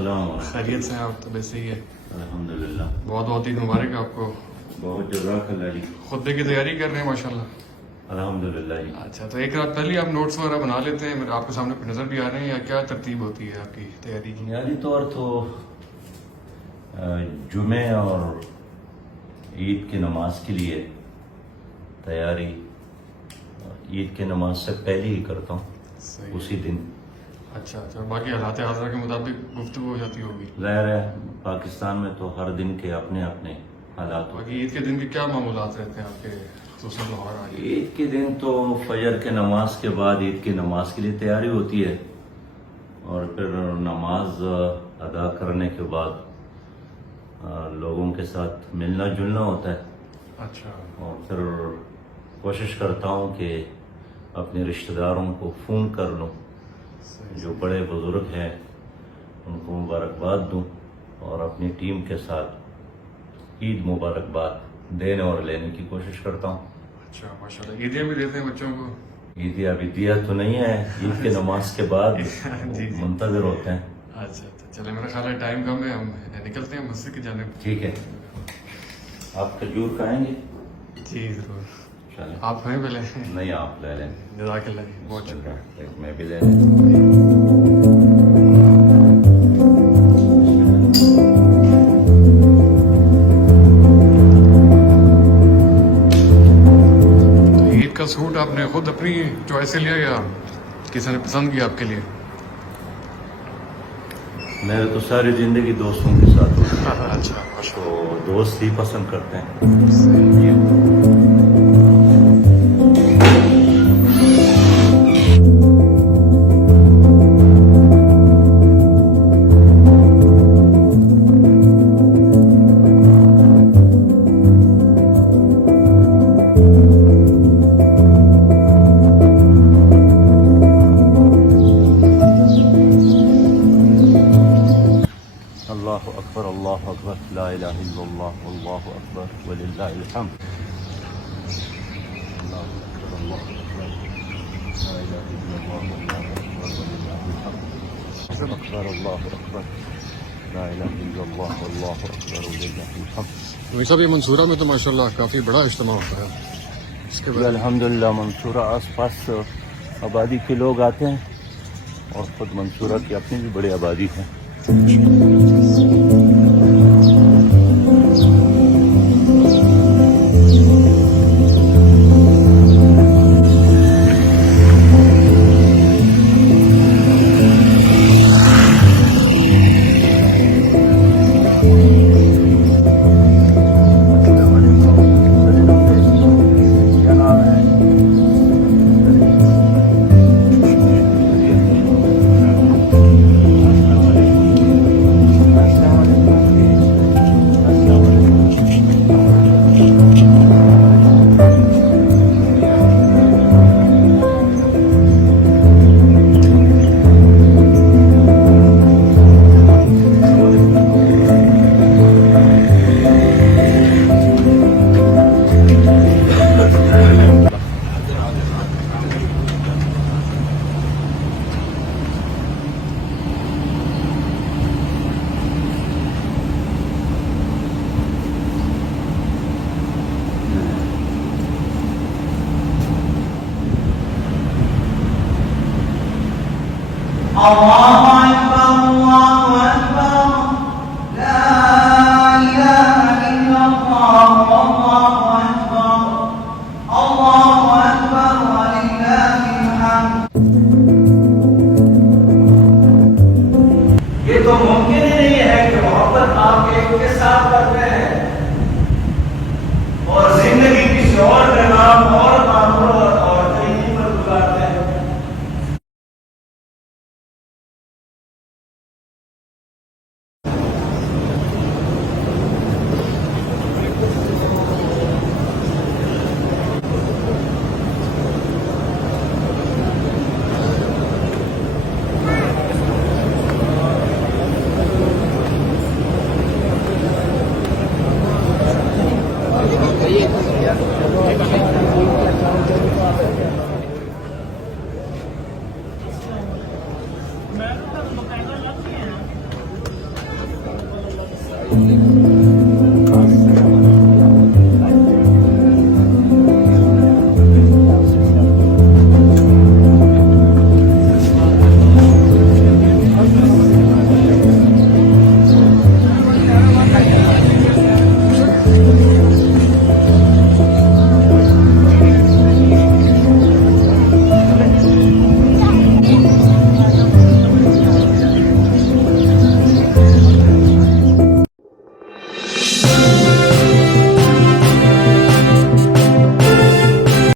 السلام ورحمۃ خیریت سے ہیں آپ؟ تو ویسے ہی ہے. اللہ الحمدللہ. بہت بہت عید مبارک آپ کو. بہت جزاک اللہ جی. خطبے کی تیاری کر رہے ہیں ماشاء اللہ. الحمدللہ جی. اچھا تو ایک رات پہلے آپ نوٹس وغیرہ بنا لیتے ہیں, آپ کے سامنے نظر بھی آ رہے ہیں, یا کیا ترتیب ہوتی ہے آپ کی تیاری کی؟ بنیادی طور تو جمعے اور عید کی نماز کے لیے تیاری عید کی نماز سے پہلے ہی کرتا ہوں, صحیح. اسی دن. اچھا اچھا, باقی حالات حاضرہ کے مطابق گفتگو ہو جاتی ہوگی. ظاہر ہے پاکستان میں تو ہر دن کے اپنے اپنے حالات. باقی عید کے دن بھی کیا معمولات رہتے ہیں آپ کے خصوصاً لاہور آج؟ عید کے دن تو فجر کے نماز کے بعد عید کی نماز کے لیے تیاری ہوتی ہے, اور پھر نماز ادا کرنے کے بعد لوگوں کے ساتھ ملنا جلنا ہوتا ہے. اچھا. اور پھر کوشش کرتا ہوں کہ اپنے رشتہ داروں کو فون کر لوں, جو بڑے بزرگ ہیں ان کو مبارکباد دوں, اور اپنی ٹیم کے ساتھ عید مبارکباد دینے اور لینے کی کوشش کرتا ہوں. اچھا ماشاء اللہ. عیدیاں بھی دیتے ہیں بچوں کو؟ عیدی ابھی دیا تو نہیں ہے, عید کی نماز کے بعد جی. منتظر ہوتے ہیں. اچھا چلے, میرا خیال ہے ٹائم کم ہے, ہم نکلتے ہیں مسجد کی جانب. ٹھیک ہے. آپ کھجور کھائیں گے؟ جی ضرور. چلیں. آپ کھائیں پہلے؟ نہیں, آپ لے لیں. جزاک اللہ جی, بہت شکریہ. ایک میں بھی لے لیں. عید کا سوٹ آپ نے خود اپنی چوائس سے لیا یا کسی نے پسند کیا آپ کے لیے؟ میرے تو ساری زندگی دوستوں کے ساتھ ہوتی ہے, اچھا تو دوست ہی پسند کرتے ہیں. اللہ اکبر, اللہ اکبر, لا الہ الا اللہ, اللہ اکبر وللہ الحمد. اللہ اکبر, اللہ اکبر, لا الہ الا اللہ, اللہ اکبر وللہ الحمد. اکبر, اللہ اکبر, لا الہ الا اللہ, اللہ اکبر وللہ الحمد. ویسا بھی منصورہ میں تو ماشاءاللہ کافی بڑا اجتماع ہوتا ہے. اس کے بعد الحمدللہ منصورہ آس پاس آبادی کے لوگ آتے ہیں, اور خود منصورہ کی اپنی بھی بڑی آبادی ہے. Allah